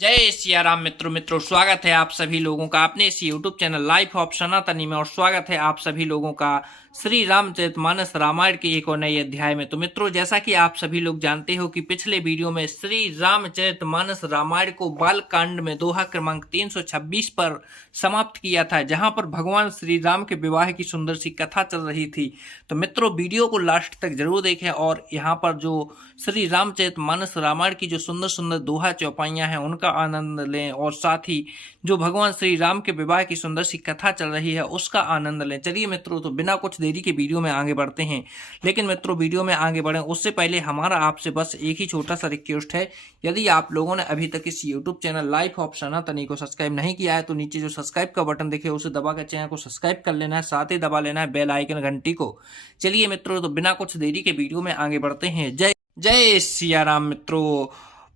जय सिया राम मित्रों स्वागत है आप सभी लोगों का अपने इस यूट्यूब चैनल लाइफ ऑफ सनातनी में। और स्वागत है आप सभी लोगों का श्री रामचरितमानस रामायण के एक और नए अध्याय में। तो मित्रों, जैसा कि आप सभी लोग जानते हो कि पिछले वीडियो में श्री रामचरितमानस रामायण को बालकांड में दोहा क्रमांक 326 पर समाप्त किया था, जहां पर भगवान श्री राम के विवाह की सुंदर सी कथा चल रही थी। तो मित्रों, वीडियो को लास्ट तक जरूर देखें और यहाँ पर जो श्री रामचरितमानस रामायण की जो सुंदर सुंदर दोहा चौपाइयां हैं उनका आनंद लें, और साथ ही जो भगवान श्री राम के विवाह की सुंदर सी कथा चल रही है उसका आनंद लें। चलिए मित्रों, तो बिना कुछ देरी के वीडियो में आगे बढ़ते हैं। लेकिन मित्रों, वीडियो में आगे बढ़ें उससे पहले हमारा आपसे बस एक ही छोटा सा रिक्वेस्ट है। यदि आप लोगों ने अभी तक इस यूट्यूब चैनल लाइफ ऑफ सनातनी को सब्सक्राइब नहीं किया है तो नीचे जो सब्सक्राइब का बटन दिखे उसे दबाकर चैनल को सब्सक्राइब कर लेना है, साथ ही दबा लेना है बेल आइकन घंटी को। चलिए मित्रों, तो बिना कुछ देरी के वीडियो में आगे बढ़ते हैं। जय सिया राम मित्रों।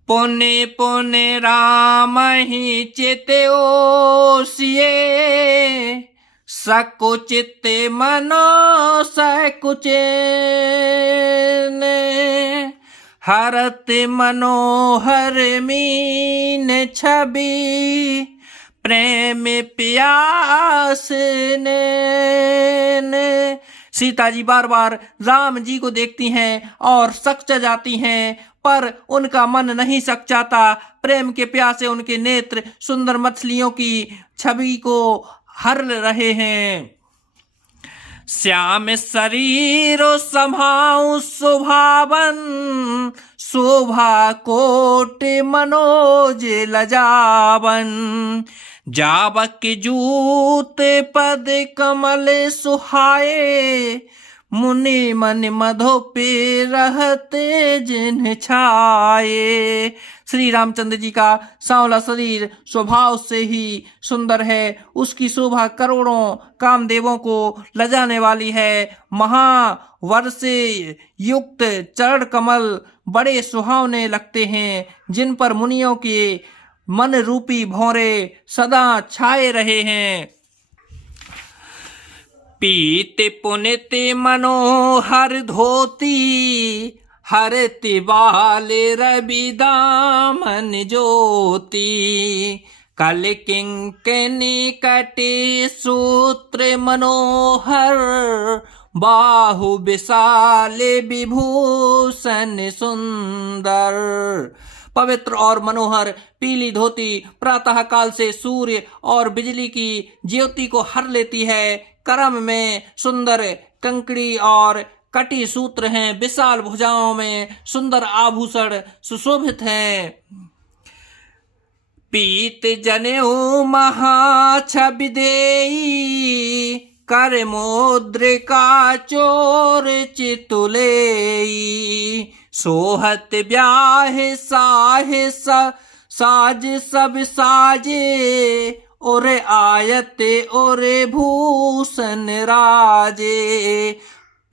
पुण्य पुण्य राम ही चिते ओसिए, सकुचित मनो सकुचे हरत मनोहर मीन छवि, प्रेम प्यास ने। सीता जी बार बार राम जी को देखती हैं और सक जाती हैं, पर उनका मन नहीं सक जाता। प्रेम के प्यासे उनके नेत्र सुंदर मछलियों की छवि को हर रहे हैं। श्याम शरीर समाऊ सुभावन, शोभा कोट मनोज लजावन, जावक जूत पद कमल सुहाए, मुनि मन मधुपे रहते जिन छाए। श्री रामचंद्र जी का सांवला शरीर स्वभाव से ही सुंदर है, उसकी शोभा करोड़ों कामदेवों को लजाने वाली है। महावर से युक्त चरण कमल बड़े सुहावने लगते हैं, जिन पर मुनियों के मन रूपी भौरे सदा छाए रहे हैं। पीते पुनित मनोहर धोती, हरति बाले रवि दामन ज्योति, कल किंकनी कटे सूत्र मनोहर, बाहु विशाल विभूषण सुंदर। पवित्र और मनोहर पीली धोती प्रातः काल से सूर्य और बिजली की ज्योति को हर लेती है। करम में सुंदर कंकड़ी और कटी सूत्र हैं, विशाल भुजाओं में सुंदर आभूषण सुशोभित हैं। पीत जनेऊ महाछवि देई, कर मुद्रिका चोर चितुलेई, सोहत ब्याह साहे साज सब साजे, ओरे आयते ओरे भूषण राजे।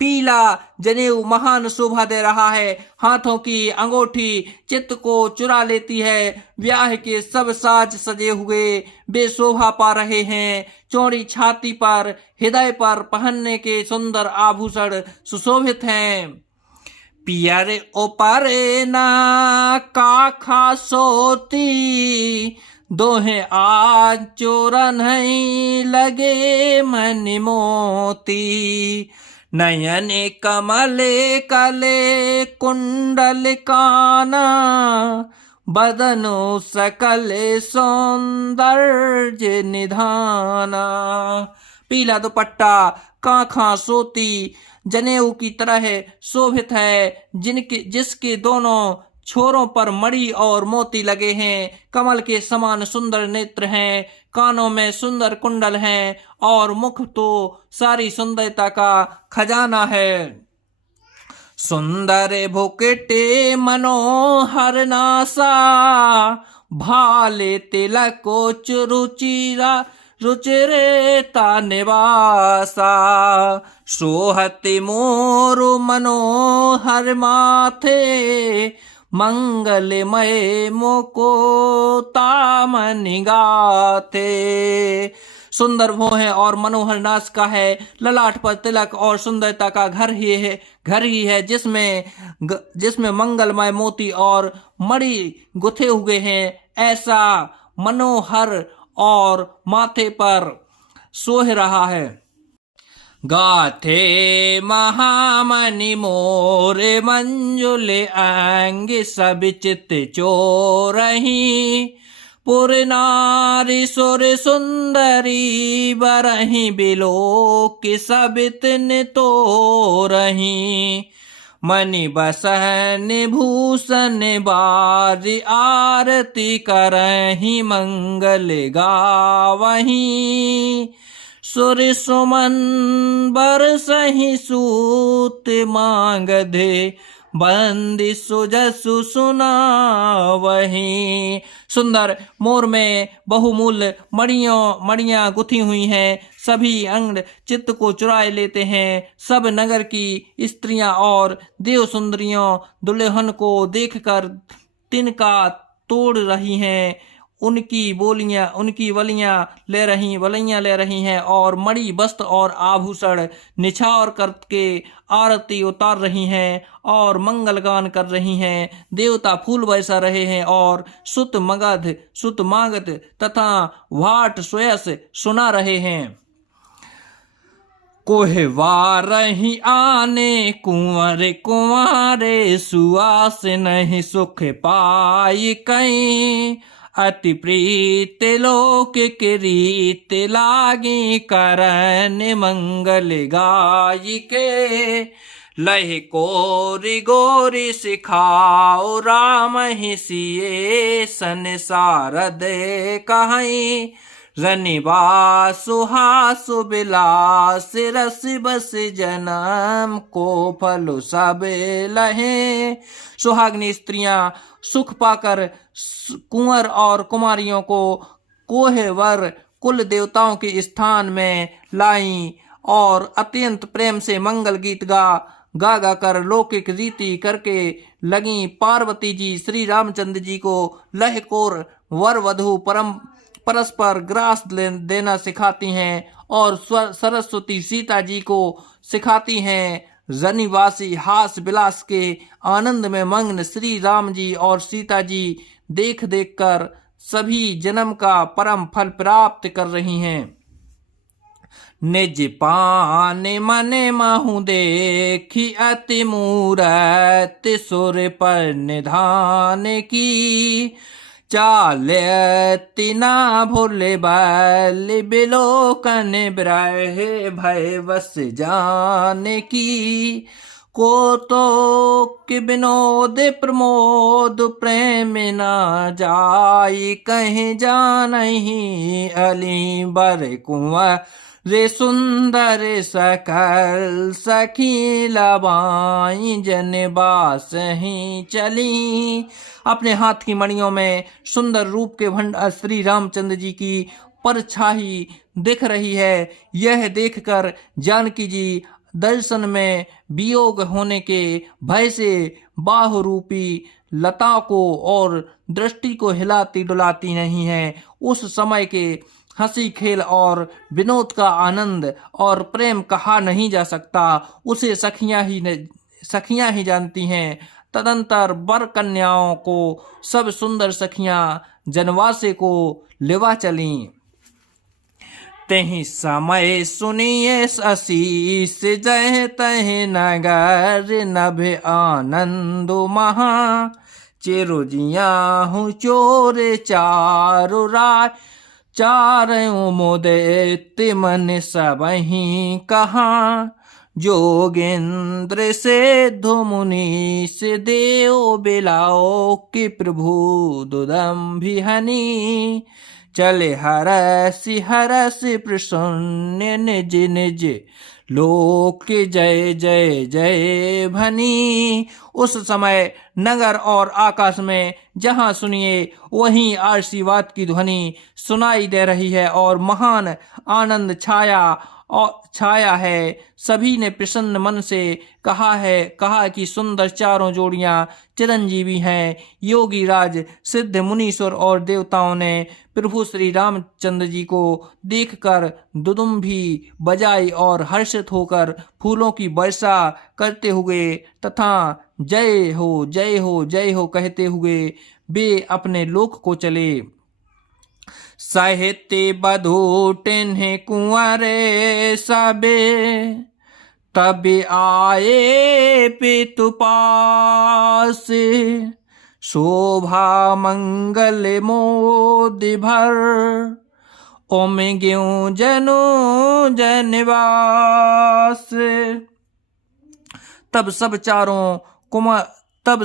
पीला जनेऊ महान शोभा दे रहा है, हाथों की अंगूठी चित्त को चुरा लेती है। ब्याह के सब साज सजे हुए बेशोभा पा रहे हैं। चौड़ी छाती पर हृदय पर पहनने के सुंदर आभूषण सुशोभित हैं। पियर ओपरे ना काखा सोती, दोहे आज चोरन ही लगे मन मोती, नयन कमले कले कुंडल काना, बदनो सकल सौंदर्य निधाना। पीला दुपट्टा काखा सोती जनेऊ की तरह शोभित है, जिसके दोनों छोरों पर मणि और मोती लगे हैं। कमल के समान सुंदर नेत्र हैं, कानों में सुंदर कुंडल हैं, और मुख तो सारी सुंदरता का खजाना है। सुंदर भुकटे मनोहर नासा, भाले तिलक रुचिरा रुचिरेता निवासा, सोहति मोरु मनोहर माथे, मंगलमय मुकुता मनि गाथे। सुंदर वो है और मनोहर नाच का है, ललाट पर तिलक और सुंदरता का घर ही है जिसमें मंगलमय मोती और मणि गुथे हुए हैं। ऐसा मनोहर और माथे पर सोह रहा है। गाथे महामणि मोरे मंजुले अंग सब चित चोरही, पुर नारी सुर सुंदरी बरही बिलोक सबित ने तोरही, मणि बसन भूषण बारी आरती करही मंगल गावही, सुर सुमन बरसहि सूत मांग दे बंदी सुजसु सुनावही। सुंदर मोर में बहुमूल्य मणियां गुथी हुई हैं, सभी अंग चित्त को चुराए लेते हैं। सब नगर की स्त्रियां और देव सुंदरियों दुल्हन को देखकर तिनका तोड़ रही हैं, उनकी वलियां ले रही हैं और मणि वस्त्र और आभूषण निछावर करके आरती उतार रही हैं और मंगल गान कर रही हैं। देवता फूल बरसा रहे हैं और सुत मागध तथा वाट सोयस सुना रहे हैं। कोहवारही आने कुंवारे सुआस नहीं सुख पाई कहीं, अति प्रीत लोक के रीत लागी करन मंगल गाय के, लह कोरी गोरी सिखाओ राम ही सिए संसार दे कहीं, रनिवा सुहासु बिलास रस बस जन्म को फल सब लहे। सुहागनी स्त्रियां सुख पाकर कुंवर और कुमारियों को कोहवर कुल देवताओं के स्थान में लाई और अत्यंत प्रेम से मंगल गीत गा कर लौकिक रीति करके लगी। पार्वती जी श्री रामचंद्र जी को लहकोर वर वधु परस्पर ग्रास देना सिखाती हैं और सरस्वती सीता जी को सिखाती हैं। रनिवासी हास विलास के आनंद में मग्न श्री राम जी और सीता जी देख देख कर सभी जन्म का परम फल प्राप्त कर रही हैं। निज पाने मने माहू देखी अति मूरत सुर पर निधान की, चालती ना भूले बल बिलोकन ब्रहे भय बस जाने की, को तो कि विनोद प्रमोद प्रेम ना जाई कहीं जानही, अली बर कुंवर रे सुंदर सकल सखी लबाई जनबास ही चली। अपने हाथ की मणियों में सुंदर रूप के भंडार श्री रामचंद्र जी की परछाई दिख रही है। यह देखकर जानकी जी दर्शन में वियोग होने के भय से बाहु रूपी लता को और दृष्टि को हिलाती डुलाती नहीं है। उस समय के हंसी खेल और विनोद का आनंद और प्रेम कहा नहीं जा सकता, उसे सखियां ही जानती हैं। तदंतर वर कन्याओं को सब सुंदर सखियां जनवासे को लेवा चलीं। तेहि समय सुनिए आशीष जय तह नगर नभ आनंद महा, चिरु जिया हूँ चोर चारु राय चारों मोदित मन सबही कहा, जोगेंद्र से धुमुनि से देव बिलाओ कि प्रभु दुदम भी हनी, चले हरस प्रसन्न निज निज लोक जय जय जय भनी। उस समय नगर और आकाश में जहां सुनिए वहीं आशीर्वाद की ध्वनि सुनाई दे रही है और महान आनंद छाया है। सभी ने प्रसन्न मन से कहा कि सुंदर चारों जोड़ियां चिरंजीवी हैं। योगी राज सिद्ध मुनीश्वर और देवताओं ने प्रभु श्री रामचंद्र जी को देखकर दुदुम्भी बजाई और हर्षित होकर फूलों की वर्षा करते हुए तथा जय हो जय हो जय हो कहते हुए वे अपने लोक को चले। साहित्य बधू टिन्हे कुंवरे सबे, तब आए पितु पास। शोभा मंगल मोदि भर, ओम ग्यों जनो जनवास। तब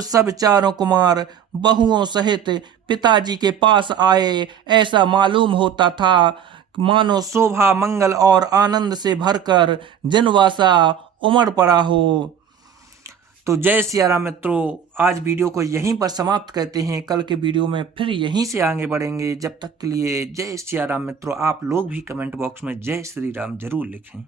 सब चारों कुमार बहुओं सहित पिताजी के पास आए। ऐसा मालूम होता था मानो शोभा मंगल और आनंद से भरकर जनवासा उमड़ पड़ा हो। तो जय सिया राम मित्रों, आज वीडियो को यहीं पर समाप्त करते हैं। कल के वीडियो में फिर यहीं से आगे बढ़ेंगे। जब तक के लिए जय सिया राम मित्रों। आप लोग भी कमेंट बॉक्स में जय श्री राम जरूर लिखें।